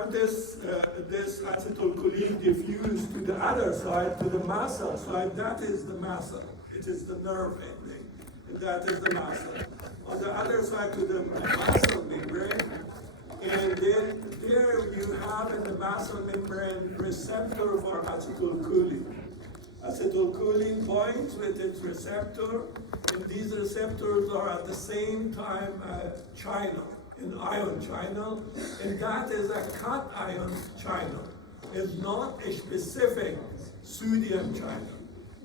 and this acetylcholine diffused to the other side, to the muscle side. That is the muscle. It is the nerve ending. And that is the muscle. On the other side, to the muscle membrane. And then there you have in the muscle membrane receptor for acetylcholine. Acetylcholine binds with its receptor, and these receptors are at the same time channel, an ion channel, and that is a cation channel. It's not a specific sodium channel.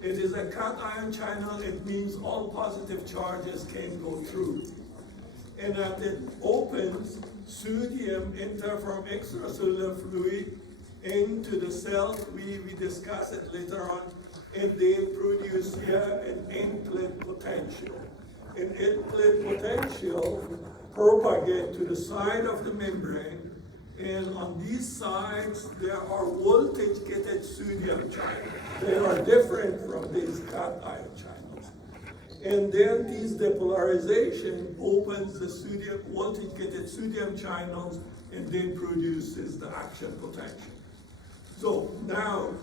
It is a cation channel. It means all positive charges can go through. And that it opens sodium enter from extracellular fluid into the cell. We discuss it later on. And they produce here an end-plate potential. An end-plate potential propagate to the side of the membrane, and on these sides there are voltage-gated sodium channels. They are different from these cation channels. And then this depolarization opens the sodium voltage-gated sodium channels and then produces the action potential. So now,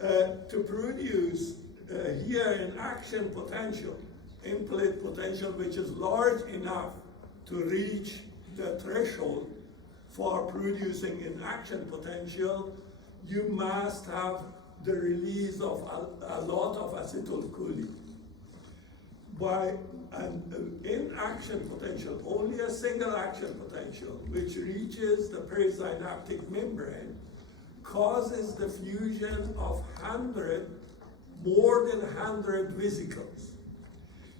to produce here an action potential, end-plate potential, which is large enough to reach the threshold for producing an action potential, you must have the release of a lot of acetylcholine. By an in-action potential, only a single action potential, which reaches the perisynaptic membrane, causes the fusion of more than 100 vesicles.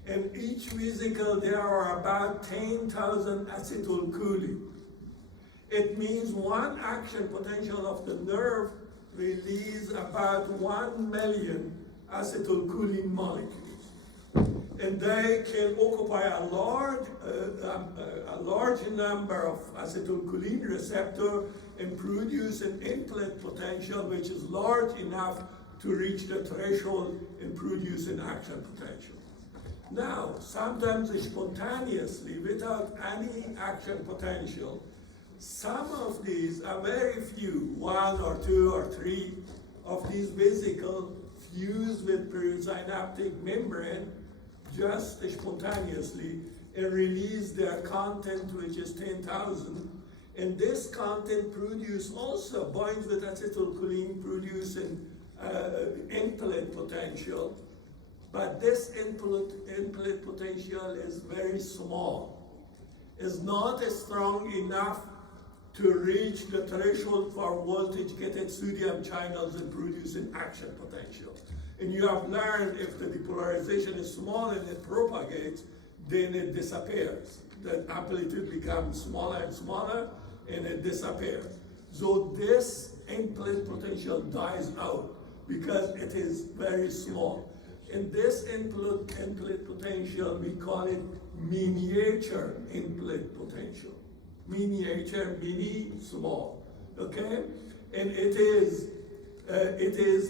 In each vesicle, there are about 10,000 acetylcholine. It means one action potential of the nerve releases about 1 million acetylcholine molecules. And they can occupy a large number of acetylcholine receptor and produce an end-plate potential which is large enough to reach the threshold and produce an action potential. Now, sometimes spontaneously, without any action potential, some of these are very few, 1 or 2 or 3 of these vesicles fuse with perisynaptic membrane just spontaneously and release their content, which is 10,000. And this content also binds with acetylcholine, producing end-plate potential. But this end-plate potential is very small. It's not strong enough to reach the threshold for voltage-gated sodium channels and produce an action potential. And you have learned if the depolarization is small and it propagates, then it disappears. The amplitude becomes smaller and smaller, and it disappears. So this end-plate potential dies out because it is very small. And this end-plate potential, we call it miniature end-plate potential. Miniature, mini, small, okay? And it is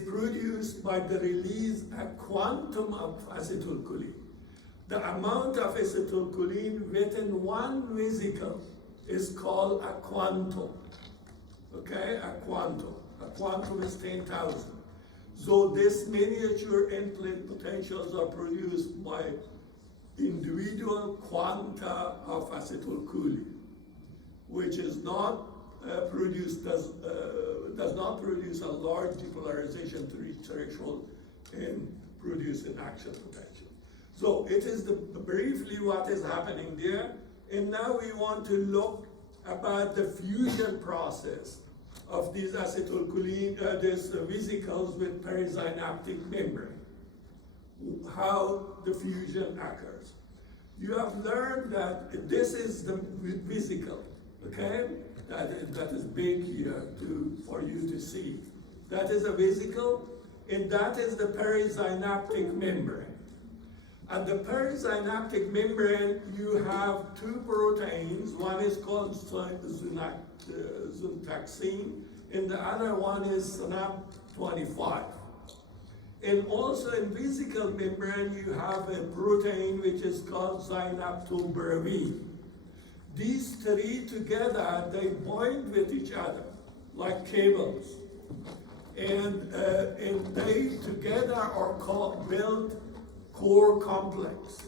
produced by the release a quantum of acetylcholine. The amount of acetylcholine within one vesicle is called a quantum, okay? A quantum. A quantum is 10,000. So this miniature end-plate potentials are produced by individual quanta of acetylcholine, which is not does not produce a large depolarization to reach threshold and produce an action potential. So it is briefly what is happening there. And now we want to look about the fusion process of these acetylcholine, these vesicles with perisynaptic membrane, how the fusion occurs. You have learned that this is the vesicle, okay? That is big here for you to see. That is a vesicle, and that is the perisynaptic membrane. And the perisynaptic membrane, you have two proteins. One is called syntaxine, and the other one is SNAP25. And also in vesicle membrane, you have a protein which is called synaptobremin. these three together, they bind with each other like cables. And they together are built core complex.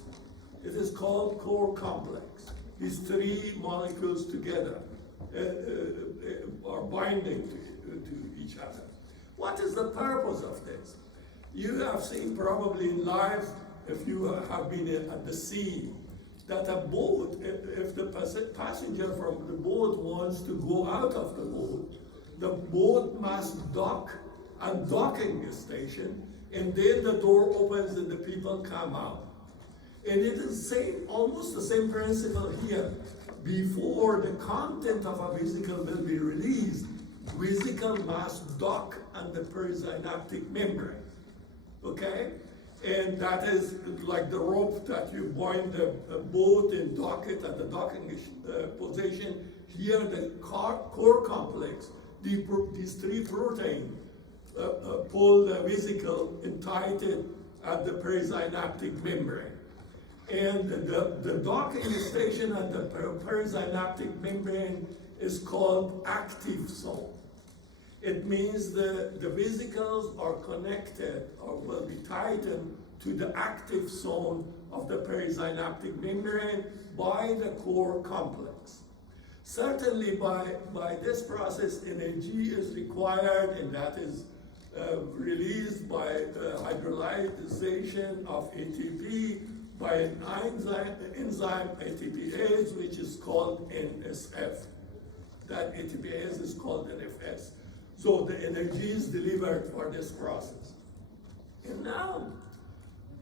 It is called core complex. These three molecules together are binding to each other. What is the purpose of this? You have seen probably in life, if you have been at the sea, that a boat, if the passenger from the boat wants to go out of the boat must dock at docking station, and then the door opens and the people come out. And it is almost the same principle here. Before the content of a vesicle will be released, vesicle must dock on the perisynaptic membrane. Okay? And that is like the rope that you bind the boat and dock it at the docking position. Here, the core complex, these three proteins pull the vesicle and tight it at the perisynaptic membrane. And the docking station at the perisynaptic membrane is called active zone. It means the vesicles are connected or will be tightened to the active zone of the perisynaptic membrane by the core complex. Certainly by this process, energy is required, and that is released by hydrolyzation of ATP by an enzyme ATPase, which is called NSF. That ATPase is called NFS. So the energy is delivered for this process. And now,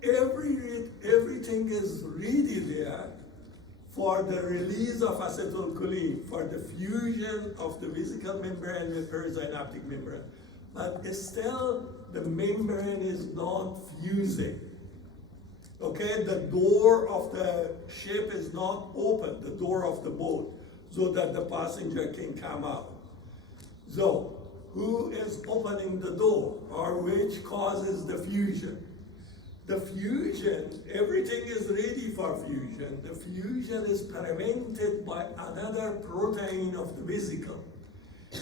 everything is really there for the release of acetylcholine, for the fusion of the vesicle membrane with perisynaptic membrane. But still, the membrane is not fusing. Okay, the door of the ship is not open, the door of the boat, so that the passenger can come out. So, who is opening the door, or which causes the fusion? The fusion, everything is ready for fusion. The fusion is prevented by another protein of the vesicle.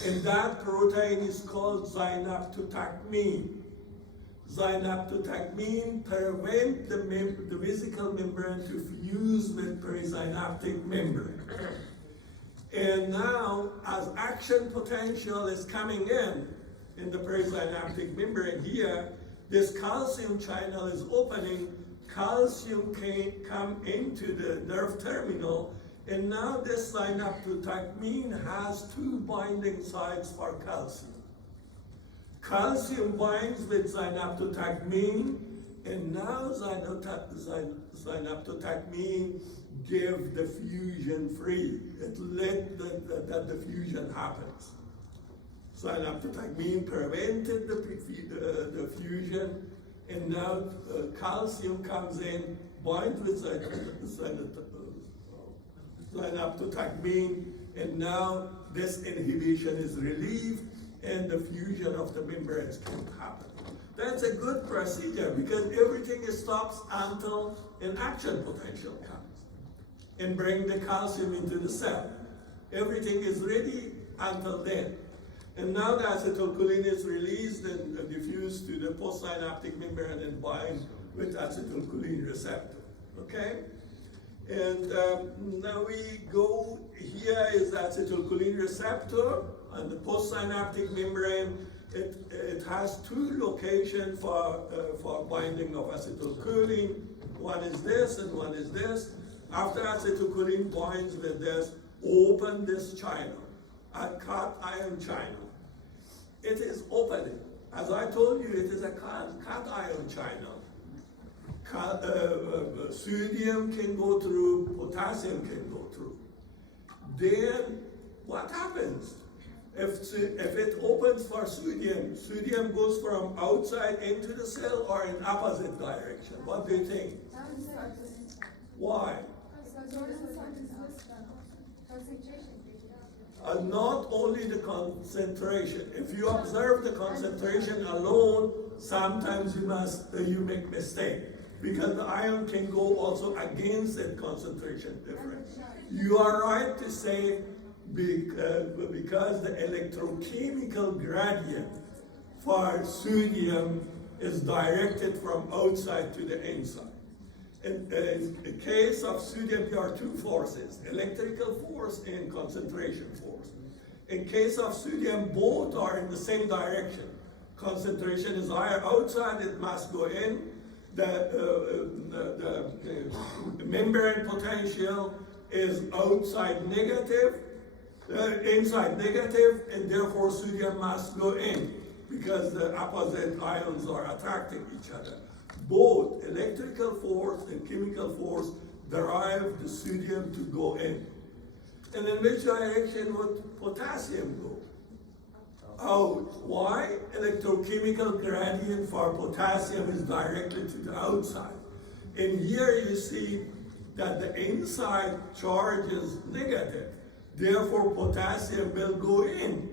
And that protein is called synaptotacmine. Synaptotacmine prevents the vesicle membrane to fuse with perisynaptic membrane. And now, as action potential is coming in the perisynaptic membrane here, this calcium channel is opening, calcium can come into the nerve terminal, and now this synaptotacmine has two binding sites for calcium. Calcium binds with synaptotacmine, and now synaptotacmine give the fusion free. It let that the fusion happens. Synaptotacmine prevented the fusion, and now calcium comes in, binds with synaptotacmine, and now this inhibition is relieved, and the fusion of the membranes can happen. That's a good procedure because everything stops until an action potential comes and bring the calcium into the cell. Everything is ready until then. And now the acetylcholine is released and diffused to the postsynaptic membrane and bind with acetylcholine receptor. Okay? And now we go, here is the acetylcholine receptor on the postsynaptic membrane. It has two locations for binding of acetylcholine. One is this and one is this. After acetylcholine binds with this, open this channel, a cat ion channel. It is opening. As I told you, it is a cat ion channel. Sodium can go through, potassium can go through. Then what happens? If it opens for sodium, sodium goes from outside into the cell or in opposite direction. What do you think? Why? Not only the concentration. If you observe the concentration alone, sometimes you make mistake because the ion can go also against that concentration difference. You are right to say because the electrochemical gradient for sodium is directed from outside to the inside. In the case of sodium, there are two forces, electrical force and concentration force. In case of sodium, both are in the same direction. Concentration is higher outside, it must go in. The membrane potential is outside negative, inside negative, and therefore sodium must go in because the opposite ions are attracting each other. Both electrical force and chemical force drive the sodium to go in. And in which direction would potassium go? Out. Why? Electrochemical gradient for potassium is directly to the outside. And here you see that the inside charge is negative. Therefore, potassium will go in.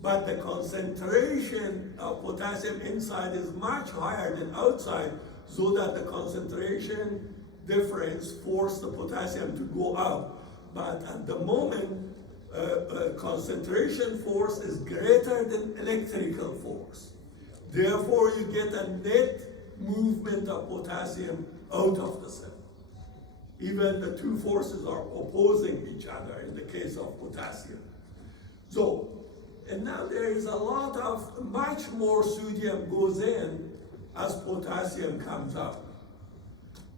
But the concentration of potassium inside is much higher than outside, so that the concentration difference forces the potassium to go out. But at the moment, concentration force is greater than electrical force. Therefore, you get a net movement of potassium out of the cell. Even the two forces are opposing each other in the case of potassium. So, and now there is a lot of, much more sodium goes in as potassium comes out.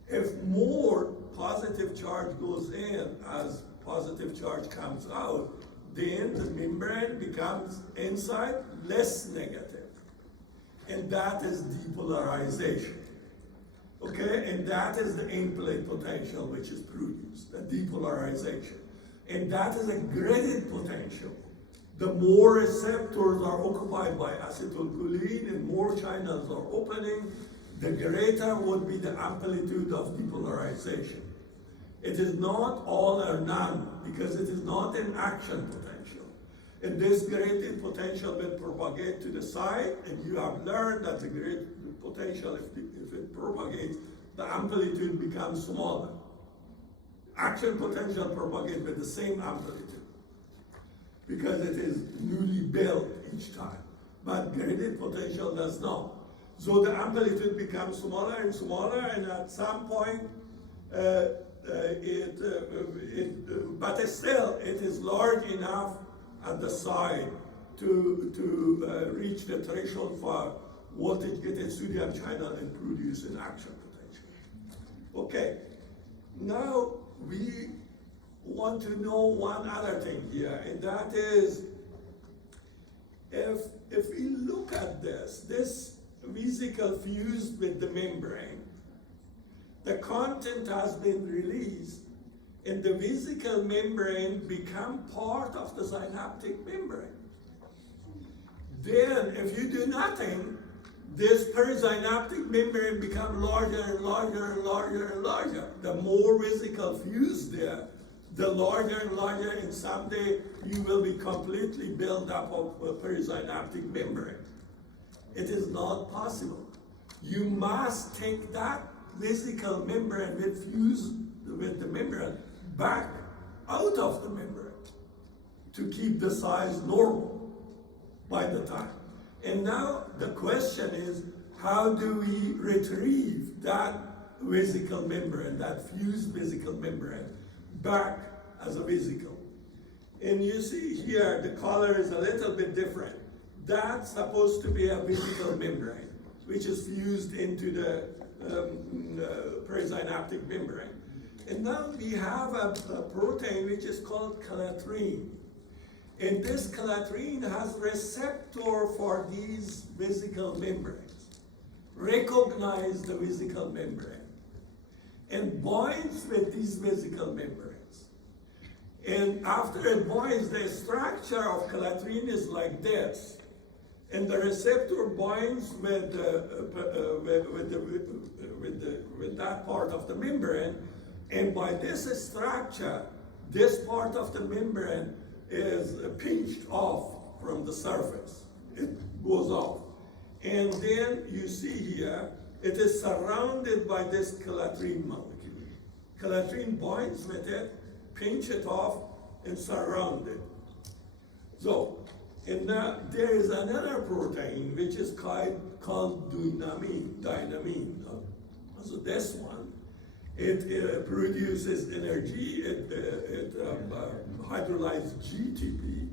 If more positive charge goes in as positive charge comes out, then the membrane becomes inside less negative. And that is depolarization. Okay, and that is the in-plane potential which is produced, the depolarization. And that is a graded potential. The more receptors are occupied by acetylcholine and more channels are opening, the greater would be the amplitude of depolarization. It is not all or none, because it is not an action potential. And this graded potential will propagate to the side, and you have learned that the graded potential, if it propagates, the amplitude becomes smaller. Action potential propagates with the same amplitude, because it is newly built each time. But graded potential does not. So the amplitude becomes smaller and smaller, and at some point, but still, it is large enough at the side to reach the threshold for voltage-gated sodium channel and produce an action potential. Okay, now we want to know one other thing here, and that is, if we look at this vesicle fused with the membrane, the content has been released, and the vesicle membrane become part of the synaptic membrane. Then, if you do nothing, this perisynaptic membrane becomes larger and larger and larger and larger. The more vesicle fused there, the larger and larger, and someday you will be completely built up of a perisynaptic membrane. It is not possible. You must take that vesicle membrane with fused with the membrane back out of the membrane to keep the size normal by the time. And now the question is, how do we retrieve that vesicle membrane, that fused vesicle membrane, back as a vesicle? And you see here, the color is a little bit different. That's supposed to be a vesicle membrane, which is fused into the perisynaptic membrane. And now we have a protein which is called calatrine. And this calatrine has receptor for these vesicle membranes, recognize the vesicle membrane, and binds with these vesicle membranes. And after it binds, the structure of calatrine is like this. And the receptor binds with that part of the membrane, and by this structure, this part of the membrane is pinched off from the surface. It goes off. And then you see here, it is surrounded by this calatrine molecule. Calatrine binds with it, pinch it off, and surround it. So, and now there is another protein which is called dynamine. So this one, it produces energy, it hydrolyzes GTP.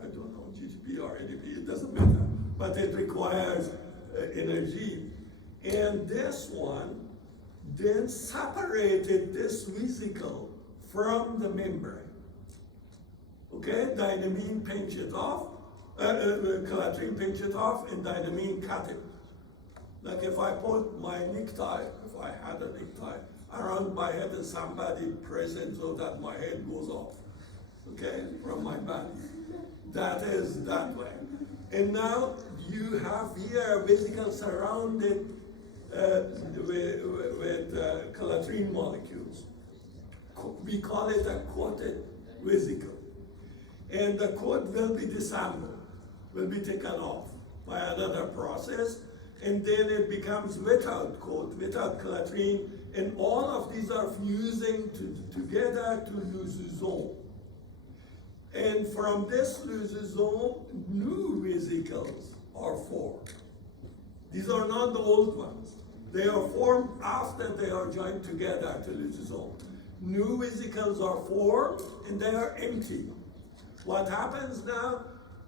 I don't know, GTP or ADP, it doesn't matter. But it requires energy. And this one then separated this vesicle from the membrane. Okay, dynamine pinch it off, collatrine pinch it off, and dynamine cut it. Like if I put my necktie, if I had a necktie, around my head and somebody press it so that my head goes off, okay, from my body. That is that way. And now you have here a vesicle surrounded with collatrine molecules. We call it a coated vesicle. And the coat will be disassembled, will be taken off by another process, and then it becomes without coat, without collatrine, and all of these are fusing together to lysosome. And from this lysosome, new vesicles are formed. These are not the old ones. They are formed after they are joined together to lysosome. New vesicles are formed and they are empty. What happens now?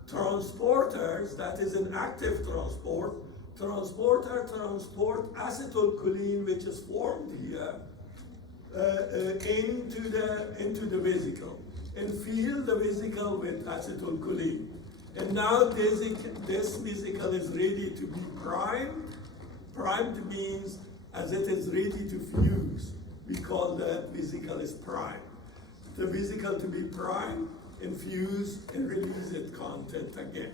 Transporters, that is an active transporter transport acetylcholine, which is formed here, into the vesicle and fill the vesicle with acetylcholine. And now this vesicle is ready to be primed. Primed means as it is ready to fuse. We call that vesicle is primed. The vesicle to be primed, infuse, and release its content again.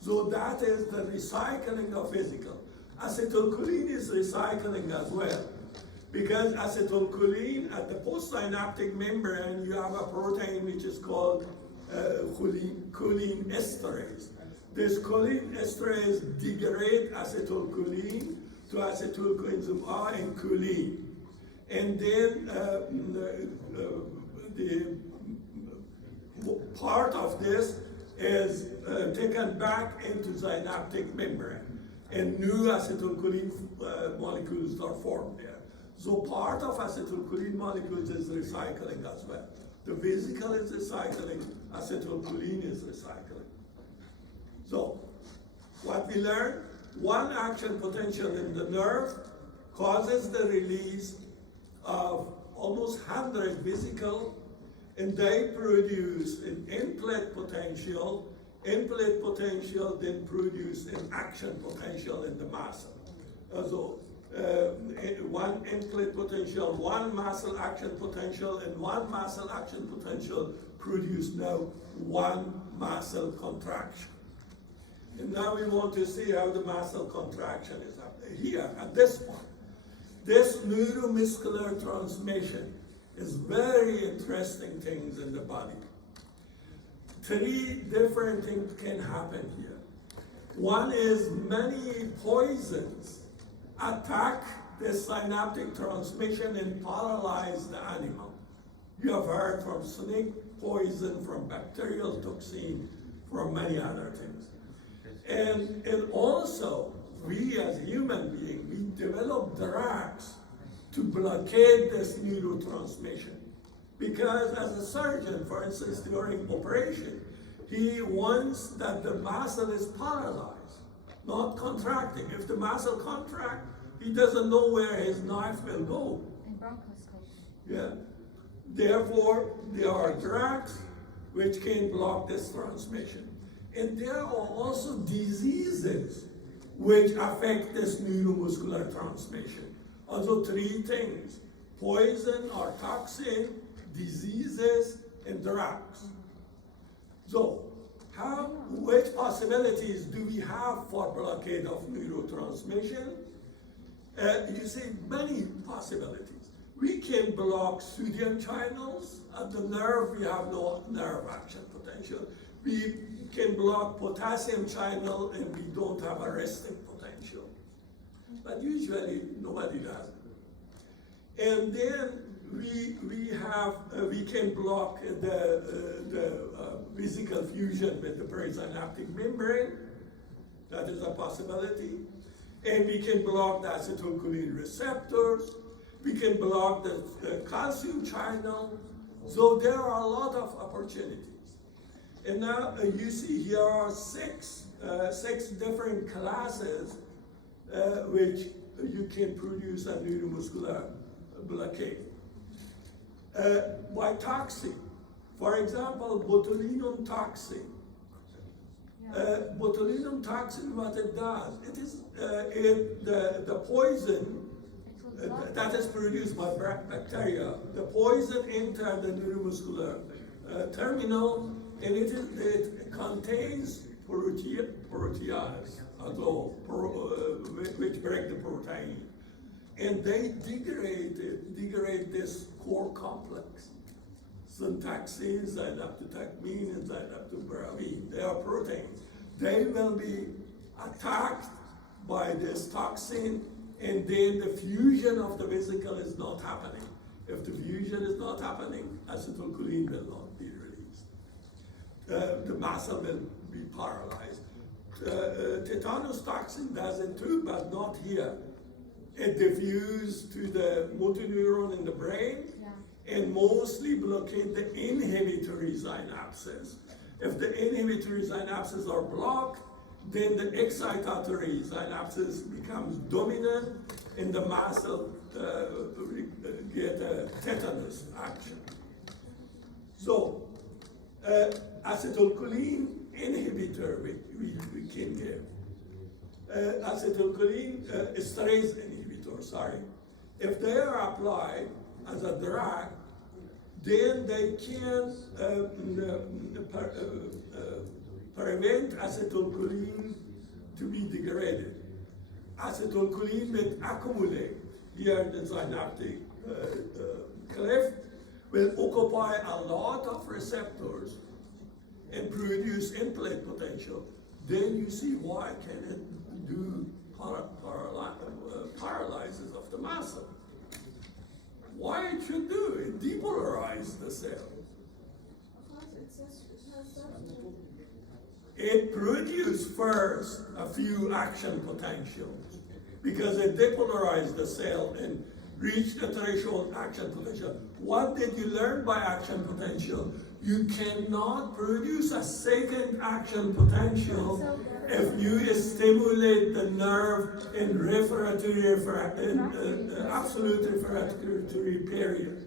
So that is the recycling of vesicle. Acetylcholine is recycling as well. Because acetylcholine, at the postsynaptic membrane, you have a protein which is called choline esterase. This choline esterase degrades acetylcholine to acetyl coenzyme A and choline. And then the part of this is taken back into synaptic membrane, and new acetylcholine molecules are formed there. So part of acetylcholine molecules is recycling as well. The vesicle is recycling, acetylcholine is recycling. So, what we learned, one action potential in the nerve causes the release of almost 100 vesicles, and they produce an end-plate potential. End-plate potential then produce an action potential in the muscle. So one end-plate potential, one muscle action potential, and one muscle action potential produce now one muscle contraction. And now we want to see how the muscle contraction is happening. Here, at this point, this neuromuscular transmission is very interesting things in the body. 3 different things can happen here. One is many poisons attack the synaptic transmission and paralyze the animal. You have heard from snake poison, from bacterial toxin, from many other things. And also, we as human beings, we develop drugs to blockade this neurotransmission. Because as a surgeon, for instance, during operation, he wants that the muscle is paralyzed, not contracting. If the muscle contracts, he doesn't know where his knife will go. And bronchoscope. Yeah. Therefore, there are drugs which can block this transmission. And there are also diseases which affect this neuromuscular transmission. Also 3 things: poison or toxin, diseases, and drugs. So, which possibilities do we have for blockade of neurotransmission? You see many possibilities. We can block sodium channels. At the nerve, we have no nerve action potential. We can block potassium channel, and we don't have a resting potential. But usually, nobody does it. And then we can block the physical fusion with the perisynaptic membrane. That is a possibility. And we can block the acetylcholine receptors. We can block the calcium channel. So there are a lot of opportunities. And now you see here are six different classes which you can produce a neuromuscular blockade. By toxin, for example, botulinum toxin. Botulinum toxin, what it does, it is the poison that is produced by bacteria. The poison enters the neuromuscular terminal, and it contains protease, which break the protein. And they degrade this core complex. Syntaxins, zinaptotacmine, and zinaptobramine. They are proteins. They will be attacked by this toxin, and then the fusion of the vesicle is not happening. If the fusion is not happening, acetylcholine will not be released. The muscle will be paralyzed. Tetanus toxin does it too, but not here. It diffuses to the motor neuron in the brain, and mostly blockade the inhibitory synapses. If the inhibitory synapses are blocked, then the excitatory synapses becomes dominant, and the muscle get a tetanus action. So, acetylcholine inhibitor we can give. Acetylcholine esterase inhibitor, sorry. If they are applied as a drug, then they can prevent acetylcholine to be degraded. Acetylcholine will accumulate here in the synaptic cleft, will occupy a lot of receptors and produce in-plate potential. Then you see why can it do paralysis of the muscle. Why it should do it? Depolarize the cell. It produces first a few action potentials because it depolarized the cell and reached the threshold action potential. What did you learn by action potential? You cannot produce a second action potential if you stimulate the nerve in absolute refractory period.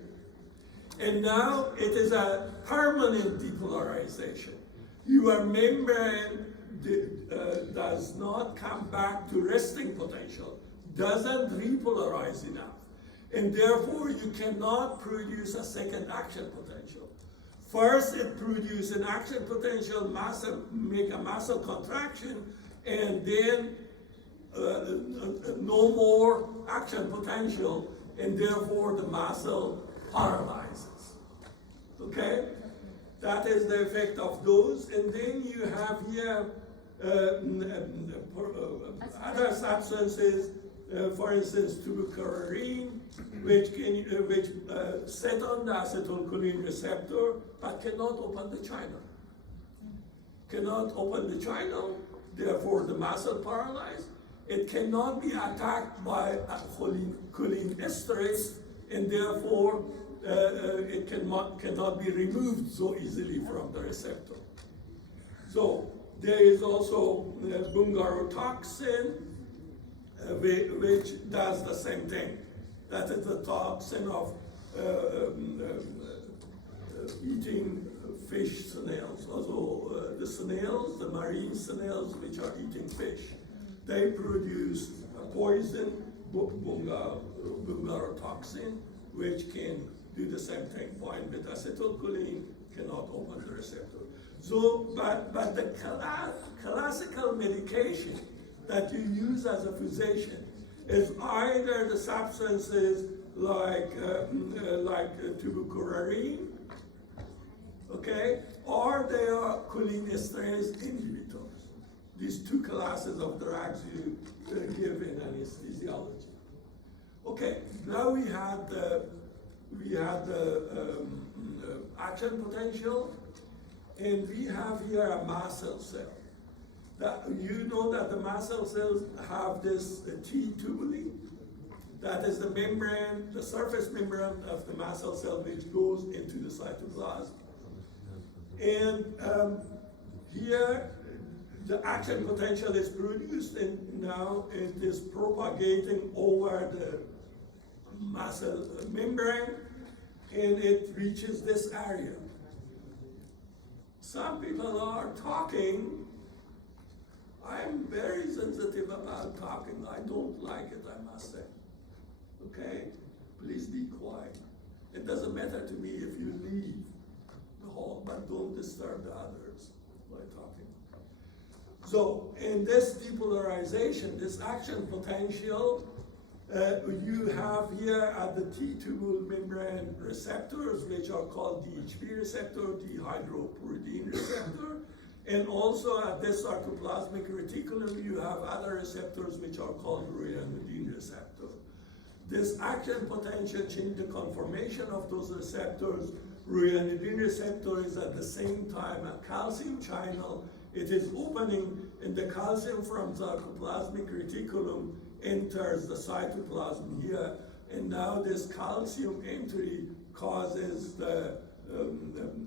And now it is a permanent depolarization. Your membrane does not come back to resting potential, doesn't repolarize enough, and therefore you cannot produce a second action potential. First, it produces an action potential, make a muscle contraction, and then no more action potential, and therefore the muscle paralyzes. Okay? That is the effect of those. And then you have here other substances, for instance, tuberculin, which set on the acetylcholine receptor, but cannot open the channel. Cannot open the channel, therefore the muscle paralyzed. It cannot be attacked by choline esterase, and therefore it cannot be removed so easily from the receptor. So there is also bungarotoxin, which does the same thing. That is the toxin of eating fish snails. Also the snails, the marine snails which are eating fish, they produce a poison, bungarotoxin, which can do the same thing. Bind with acetylcholine, cannot open the receptor. So, but the classical medication that you use as a physician is either the substances like tuberculin, okay, or they are cholinesterase inhibitors. These two classes of drugs you give in anesthesiology. Okay, now we we have the action potential, and we have here a mast cell. That, you know that the mast cells have this T-tubule. That is the membrane, the surface membrane of the mast cell which goes into the cytoplasm. And here, the action potential is produced, and now it is propagating over the mast cell membrane, and it reaches this area. Some people are talking. I'm very sensitive about talking. I don't like it, I must say. Okay? Please be quiet. It doesn't matter to me if you leave the hall, but don't disturb the others by talking. So, in this depolarization, this action potential, you have here at the T-tubule membrane receptors, which are called DHP receptor, dehydropyridine receptor, and also at this sarcoplasmic reticulum, you have other receptors which are called ryanodine receptor. This action potential changes the conformation of those receptors. Ryanodine receptor is at the same time a calcium channel. It is opening, and the calcium from sarcoplasmic reticulum enters the cytoplasm here, and now this calcium entry causes the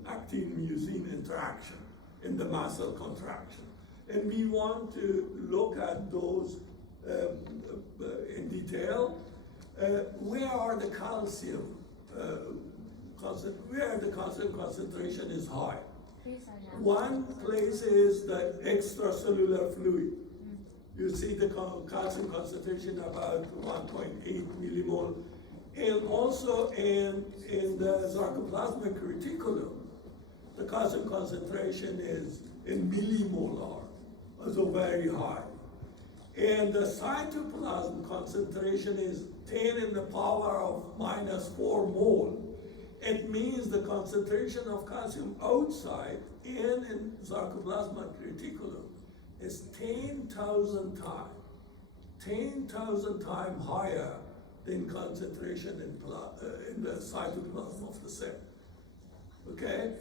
actin-mucin interaction in the muscle contraction. And we want to look at those in detail. Where are the calcium, where the calcium concentration is high? One place is the extracellular fluid. You see the calcium concentration about 1.8 millimole. And also in the sarcoplasmic reticulum, the calcium concentration is in millimolar, so very high. And the cytoplasm concentration is 10 in the power of -4 mole. It means the concentration of calcium outside and in sarcoplasmic reticulum is 10,000 times, 10,000 times higher than concentration in the cytoplasm of the cell. Okay?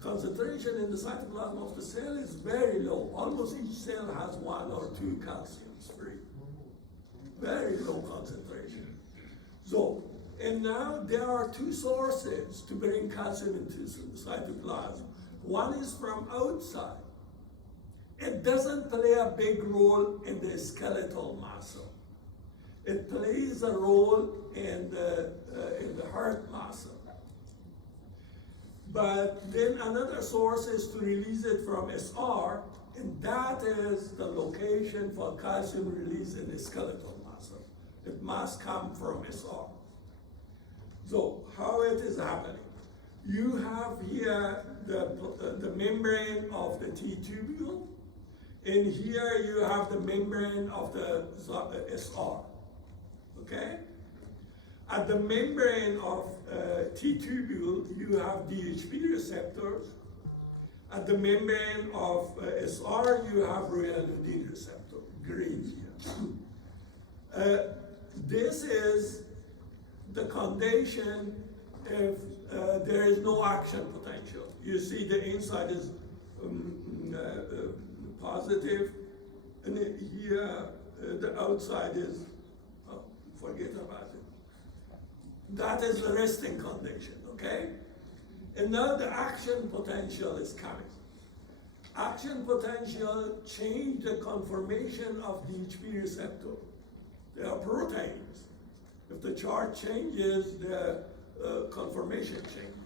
Concentration in the cytoplasm of the cell is very low. Almost each cell has 1 or 2 calciums free. Very low concentration. So, and now there are 2 sources to bring calcium into the cytoplasm. One is from outside. It doesn't play a big role in the skeletal muscle. It plays a role in the heart muscle. But then another source is to release it from SR, and that is the location for calcium release in the skeletal muscle. It must come from SR. So how it is happening? You have here the membrane of the T-tubule, and here you have the membrane of the SR. Okay? At the membrane of T-tubule, you have DHP receptors. At the membrane of SR, you have ryanodine receptor, green here. This is the condition if there is no action potential. You see the inside is positive, and here the outside is, forget about it. That is the resting condition, okay? And now the action potential is coming. Action potential change the conformation of DHP receptor. They are proteins. If the charge changes, the conformation changes.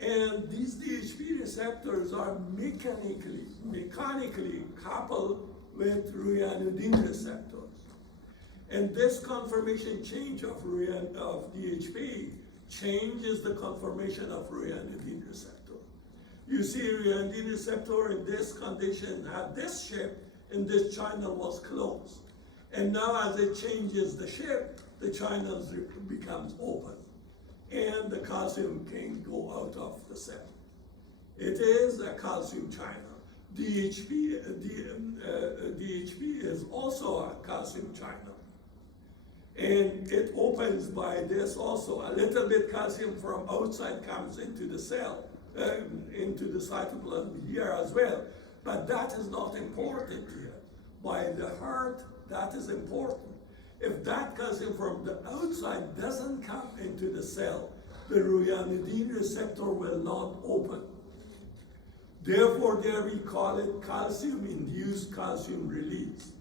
And these DHP receptors are mechanically coupled with ryanodine receptors. And this conformation change of DHP changes the conformation of ryanodine receptor. You see ryanodine receptor in this condition had this shape, and this channel was closed. And now as it changes the shape, the channel becomes open, and the calcium can go out of the cell. It is a calcium channel. DHP is also a calcium channel. And it opens by this also. A little bit calcium from outside comes into the cell, into the cytoplasm here as well. But that is not important here. By the heart, that is important. If that calcium from the outside doesn't come into the cell, the ryanodine receptor will not open. Therefore, there we call it calcium-induced calcium release.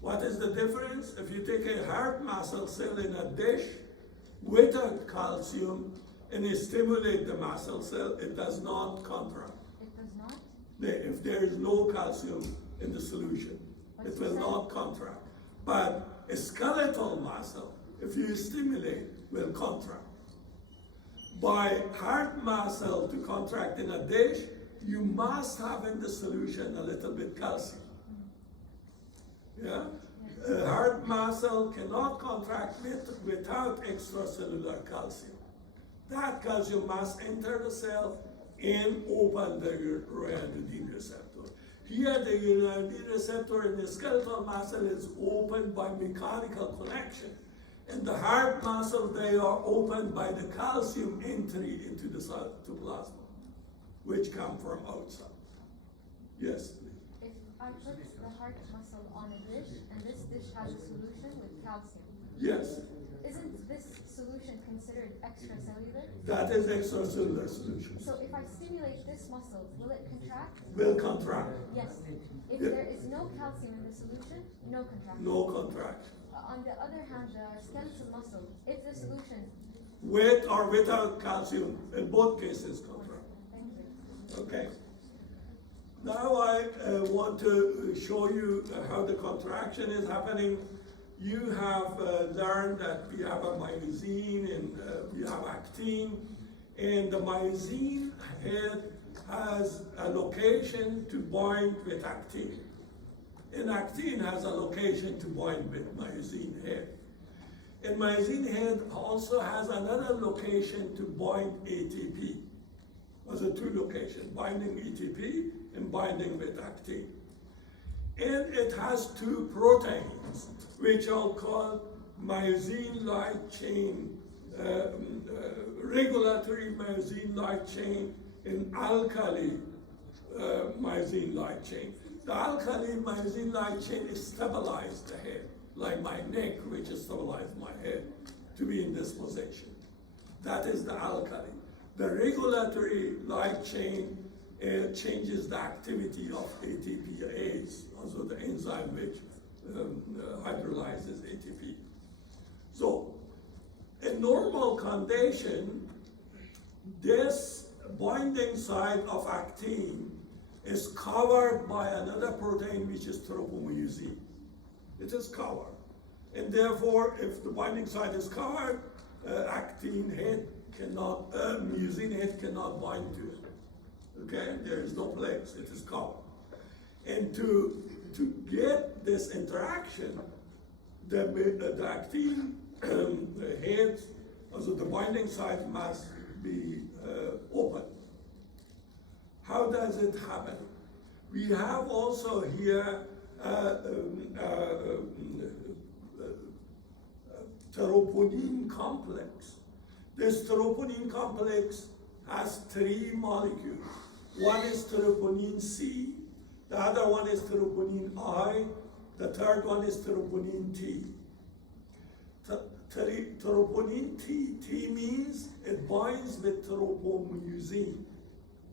What is the difference? If you take a heart muscle cell in a dish without calcium and you stimulate the muscle cell, it does not contract. It does not? If there is no calcium in the solution, it will not contract. But a skeletal muscle, if you stimulate, will contract. By heart muscle to contract in a dish, you must have in the solution a little bit calcium. Yeah? A heart muscle cannot contract without extracellular calcium. That calcium must enter the cell and open the ryanodine receptor. Here, the ryanodine receptor in the skeletal muscle is opened by mechanical connection. In the heart muscle, they are opened by the calcium entry into the cytoplasm, which come from outside. Yes, please. If I put the heart muscle on a dish, and this dish has a solution with calcium. Yes. Isn't this solution considered extracellular? That is extracellular solution. So if I stimulate this muscle, will it contract? Will contract. Yes. If there is no calcium in the solution, no contraction. No contraction. On the other hand, the skeletal muscle, if the solution... With or without calcium, in both cases contract. Thank you. Okay. Now I want to show you how the contraction is happening. You have learned that we have a myosin and we have actin, and the myosin head has a location to bind with actin. And actin has a location to bind with myosin head. And myosin head also has another location to bind ATP. Those are two locations, binding ATP and binding with actin. And it has two proteins, which are called myosin light chain, regulatory myosin light chain, and alkali myosin light chain. The alkali myosin light chain stabilizes the head, like my neck, which stabilizes my head to be in this position. That is the alkali. The regulatory light chain changes the activity of ATPase, also the enzyme which hydrolyzes ATP. So, in normal condition, this binding site of actin is covered by another protein which is tropomyosin. It is covered. And therefore, if the binding site is covered, actin head cannot, myosin head cannot bind to it. Okay, there is no place, it is covered. And to get this interaction, the actin head, also the binding site must be open. How does it happen? We have also here troponin complex. This troponin complex has three molecules. One is troponin C, the other one is troponin I, the third one is troponin T. Troponin T means it binds with tropomyosin.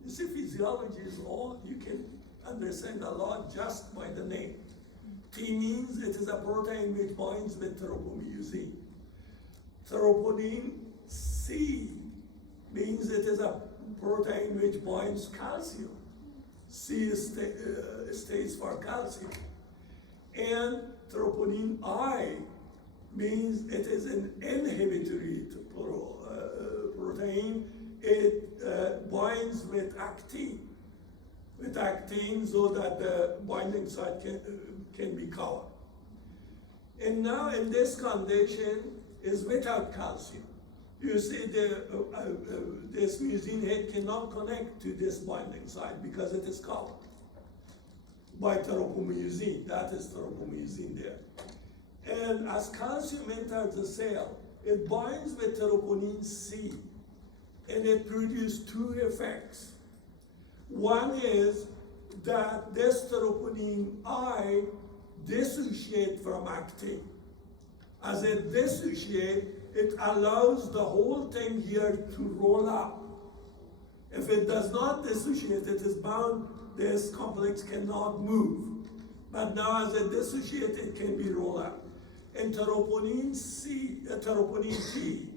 You see, physiology is all you can understand a lot just by the name. T means it is a protein which binds with tropomyosin. Troponin C means it is a protein which binds calcium. C stays for calcium. And troponin I means it is an inhibitory protein. It binds with actin. With actin so that the binding site can be covered. And now in this condition is without calcium. You see, this myosin head cannot connect to this binding site because it is covered by tropomyosin. That is tropomyosin there. And as calcium enters the cell, it binds with troponin C, and it produces two effects. One is that this troponin I dissociates from actin. As it dissociates, it allows the whole thing here to roll up. If it does not dissociate, it is bound, this complex cannot move. But now as it dissociates, it can be rolled up. And troponin T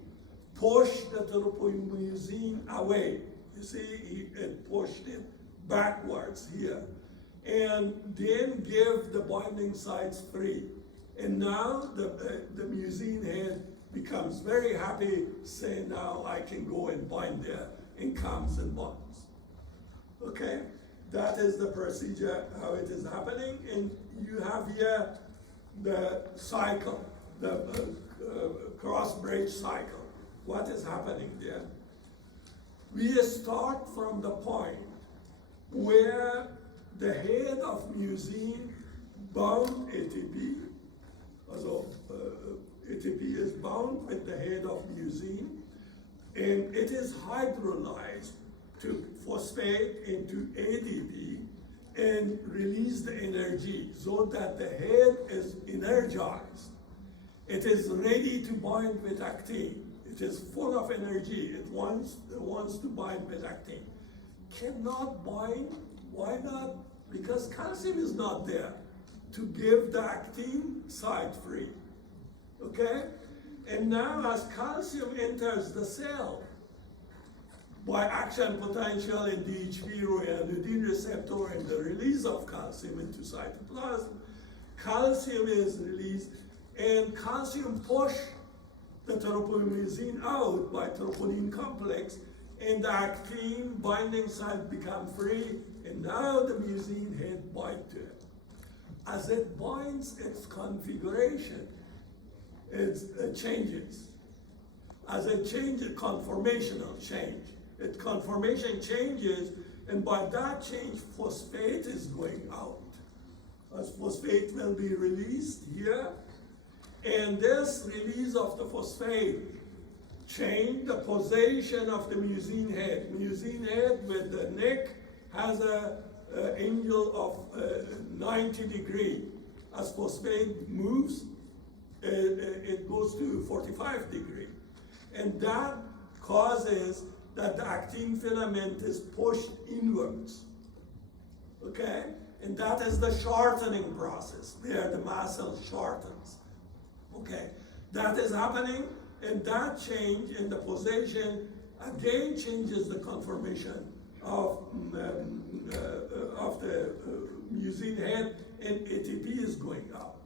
push the tropomyosin away. You see, it pushed it backwards here. And then give the binding sites free. And now the mucin head becomes very happy, saying, now I can go and bind there, and comes and binds. Okay? That is the procedure, how it is happening. And you have here the cycle, the cross-bridge cycle. What is happening there? We start from the point where the head of mucin bound ATP, so ATP is bound with the head of mucin, and it is hydrolyzed to phosphate into ADP and release the energy so that the head is energized. It is ready to bind with actin. It is full of energy. It wants to bind with actin. Cannot bind. Why not? Because calcium is not there to give the actin side free. Okay? And now as calcium enters the cell, by action potential in DHP ryanodine receptor and the release of calcium into cytoplasm, calcium is released, and calcium push the tropomyosin out by troponin complex, and the actin binding site become free, and now the mucin head bind to it. As it binds, its configuration it changes. As it changes, conformational change. Its conformation changes, and by that change, phosphate is going out. As phosphate will be released here, and this release of the phosphate change the position of the mucin head. Mucin head with the neck has an angle of 90 degrees. As phosphate moves, it goes to 45 degrees. And that causes that the actin filament is pushed inwards. Okay? And that is the shortening process, where the muscle shortens. Okay? That is happening, and that change in the position again changes the conformation of the mucin head, and ATP is going up.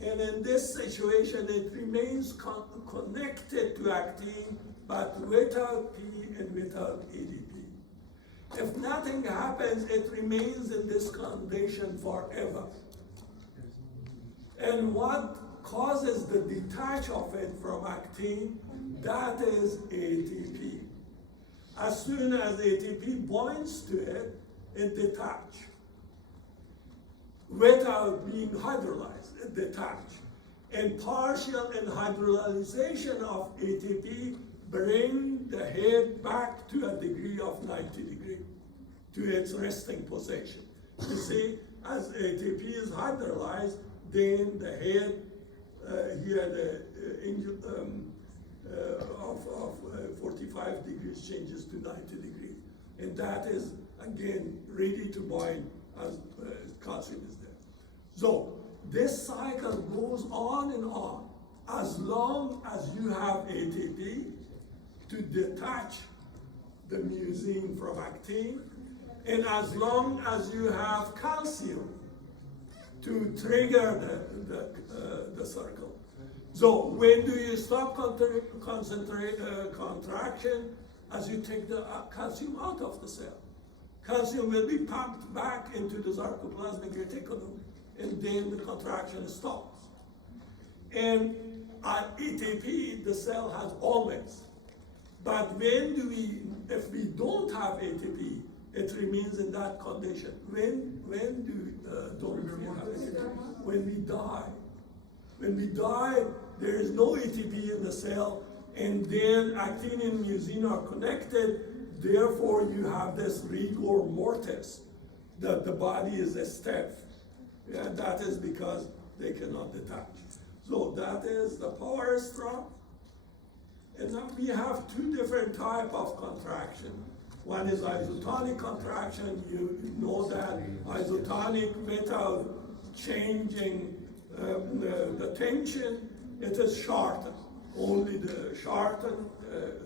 And in this situation, it remains connected to actin, but without P and without ADP. If nothing happens, it remains in this condition forever. And what causes the detach of it from actin? That is ATP. As soon as ATP binds to it, it detaches. Without being hydrolyzed, it detaches. And partial hydrolyzation of ATP bring the head back to a degree of 90 degrees, to its resting position. You see, as ATP is hydrolyzed, then the head here, the angle of 45 degrees changes to 90 degrees. And that is, again, ready to bind as calcium is there. So, this cycle goes on and on. As long as you have ATP to detach the mucin from actin, and as long as you have calcium to trigger the circle. So when do you stop contraction? As you take the calcium out of the cell. Calcium will be pumped back into the sarcoplasmic reticulum, and then the contraction stops. And ATP, the cell has always. But when do if we don't have ATP, it remains in that condition. When do don't we have ATP? When we die. When we die, there is no ATP in the cell, and then actin and mucin are connected. Therefore, you have this rigor mortis, that the body is stiff. Yeah, that is because they cannot detach. So that is the power strop. And now we have two different types of contraction. One is isotonic contraction. You know that isotonic without changing the tension, it is shortened. Only the shorten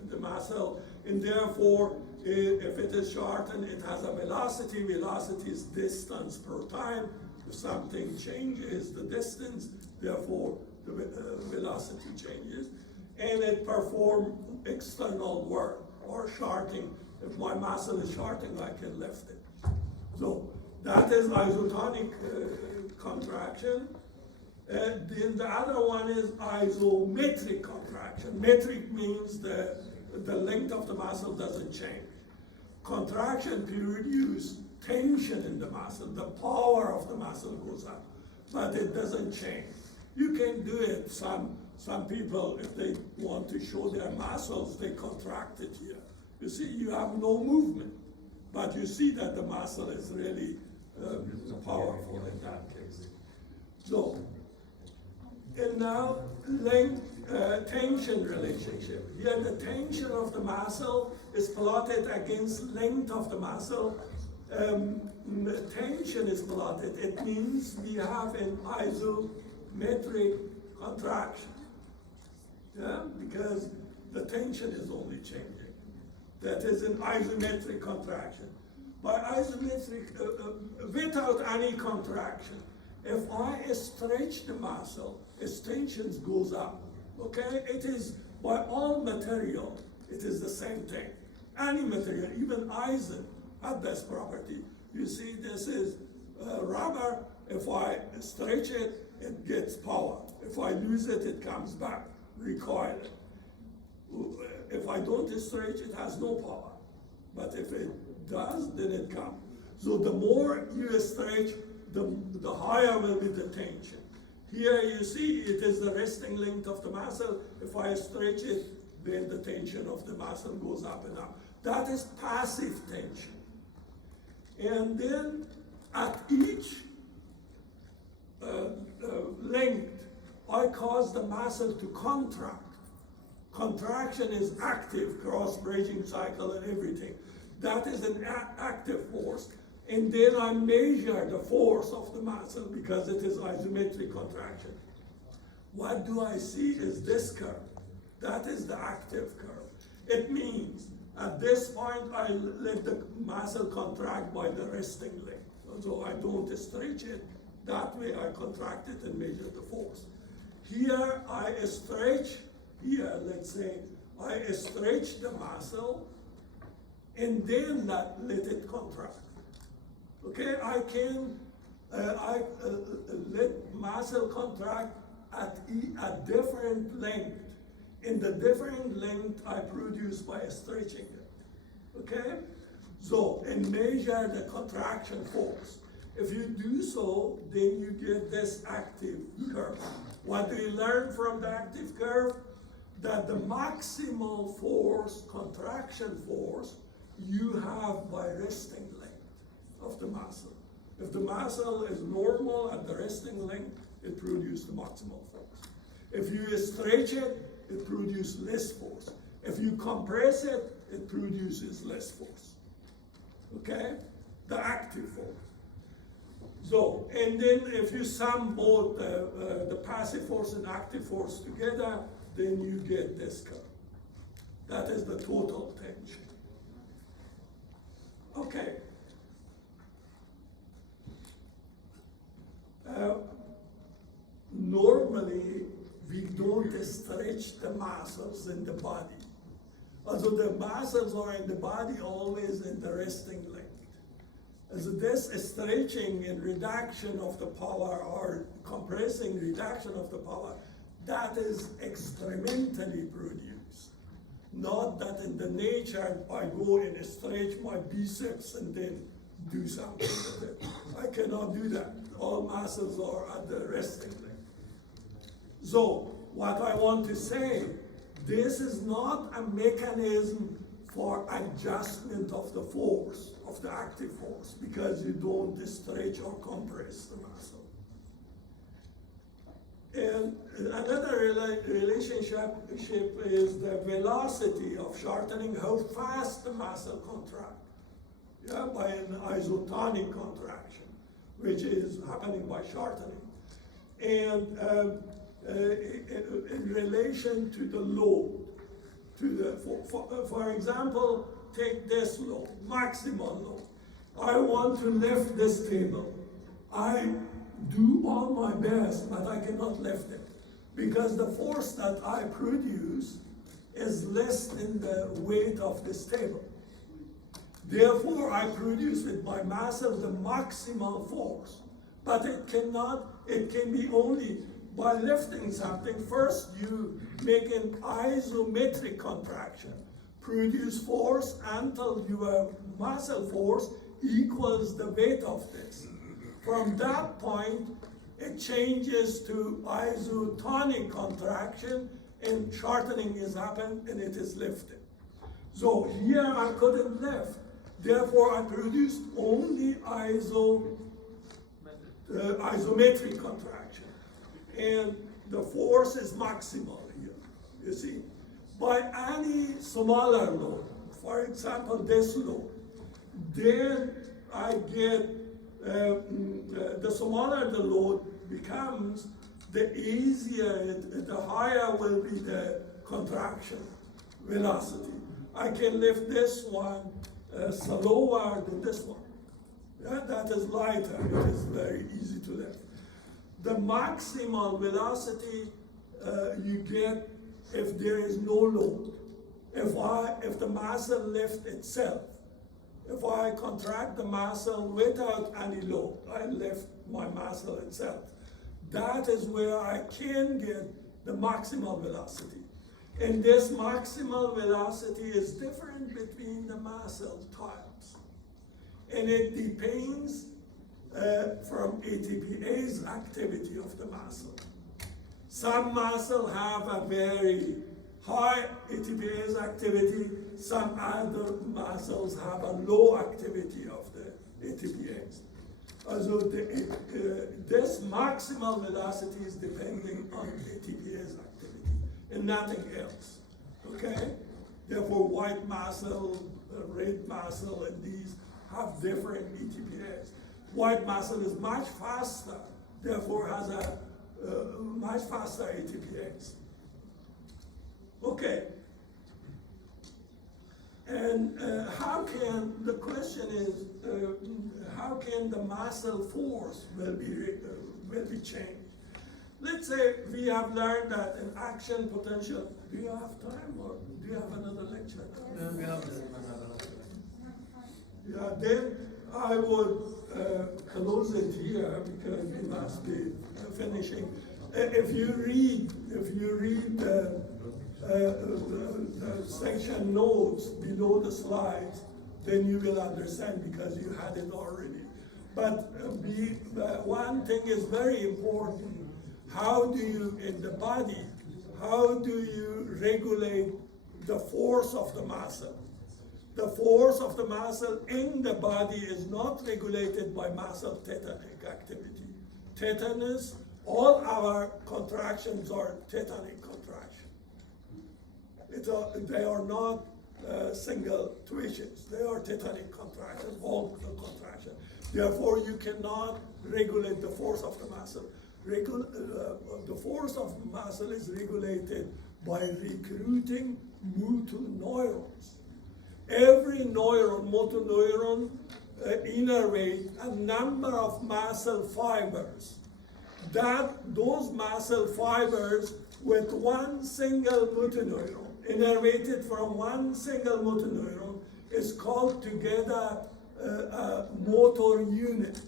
the muscle, and therefore, if it is shortened, it has a velocity. Velocity is distance per time. If something changes the distance, therefore the velocity changes, and it performs external work or shortening. If my muscle is shortening, I can lift it. So that is isotonic contraction. And then the other one is isometric contraction. Metric means the length of the muscle doesn't change. Contraction produces tension in the muscle. The power of the muscle goes up, but it doesn't change. You can do it. Some people, if they want to show their muscles, they contract it here. You see, you have no movement, but you see that the muscle is really powerful in that case. So, and now length tension relationship. Here the tension of the muscle is plotted against length of the muscle. Tension is plotted. It means we have an isometric contraction. Yeah, because the tension is only changing. That is an isometric contraction. By isometric, without any contraction, if I stretch the muscle, its tension goes up. Okay? It is, by all material, it is the same thing. Any material, even iron, has this property. You see, this is rubber. If I stretch it, it gets power. If I lose it, it comes back, recoil. If I don't stretch, it has no power. But if it does, then it comes. So the more you stretch, the higher will be the tension. Here you see it is the resting length of the muscle. If I stretch it, then the tension of the muscle goes up and up. That is passive tension. And then at each length, I cause the muscle to contract. Contraction is active, cross-bridging cycle and everything. That is an active force. And then I measure the force of the muscle because it is isometric contraction. What do I see is this curve. That is the active curve. It means at this point I let the muscle contract by the resting length. So I don't stretch it. That way I contract it and measure the force. Here I stretch, here let's say, I stretch the muscle and then let it contract. Okay, I can let muscle contract at different length. In the different length I produce by stretching it. Okay, so and measure the contraction force. If you do so, then you get this active curve. What do you learn from the active curve? That the maximal force, contraction force, you have by resting length of the muscle. If the muscle is normal at the resting length, it produces the maximal force. If you stretch it, it produces less force. If you compress it, it produces less force. Okay? The active force. So, and then if you sum both the passive force and active force together, then you get this curve. That is the total tension. Okay. Normally, we don't stretch the muscles in the body. Also, the muscles are in the body always in the resting length. So this stretching and reduction of the power, or compressing reduction of the power, that is experimentally produced. Not that in the nature I go and stretch my biceps and then do something with it. I cannot do that. All muscles are at the resting length. So, what I want to say, this is not a mechanism for adjustment of the force, of the active force, because you don't stretch or compress the muscle. And another relationship is the velocity of shortening, how fast the muscle contracts, by an isotonic contraction, which is happening by shortening. And in relation to the load, for example, take this load, maximal load. I want to lift this table. I do all my best, but I cannot lift it because the force that I produce is less than the weight of this table. Therefore, I produce with my muscle the maximal force, but it can be only by lifting something. First, you make an isometric contraction, produce force until your muscle force equals the weight of this. From that point, it changes to isotonic contraction, and shortening is happened, and it is lifted. So here I couldn't lift. Therefore, I produced only isometric contraction. And the force is maximal here, you see. By any smaller load, for example, this load, then I get, the smaller the load becomes, the easier, the higher will be the contraction velocity. I can lift this one slower than this one. Yeah, that is lighter, it is very easy to lift. The maximal velocity you get if there is no load. If the muscle lifts itself, if I contract the muscle without any load, I lift my muscle itself. That is where I can get the maximal velocity. And this maximal velocity is different between the muscle types. And it depends from ATPase activity of the muscle. Some muscle have a very high ATPase activity, some other muscles have a low activity of the ATPase. So this maximal velocity is depending on ATPase activity and nothing else, okay? Therefore, white muscle, red muscle, and these have different ATPase. White muscle is much faster, therefore has a much faster ATPase. Okay. And the question is, how can the muscle force will be changed? Let's say we have learned that an action potential, do you have time or do you have another lecture? We have Yeah, then I would close it here because we must be finishing. If you read the section notes below the slides, then you will understand because you had it already. But one thing is very important. How do you, in the body, how do you regulate the force of the muscle? The force of the muscle in the body is not regulated by muscle tetanic activity. Tetanus, all our contractions are tetanic contraction. They are not single twitches. They are tetanic contractions, all contraction. Therefore, you cannot regulate the force of the muscle. The force of the muscle is regulated by recruiting motor neurons. Every neuron, motor neuron, innervate a number of muscle fibers. Those muscle fibers with one single motor neuron, innervated from one single motor neuron, is called together a motor unit.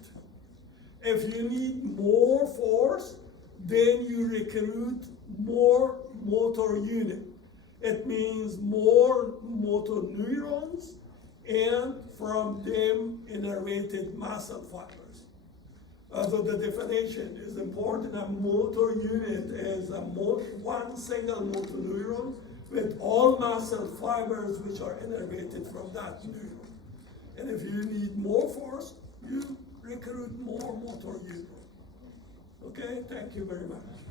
If you need more force, then you recruit more motor unit. It means more motor neurons and from them innervated muscle fibers. So the definition is important. A motor unit is one single motor neuron with all muscle fibers which are innervated from that neuron. And if you need more force, you recruit more motor neurons. Okay, thank you very much.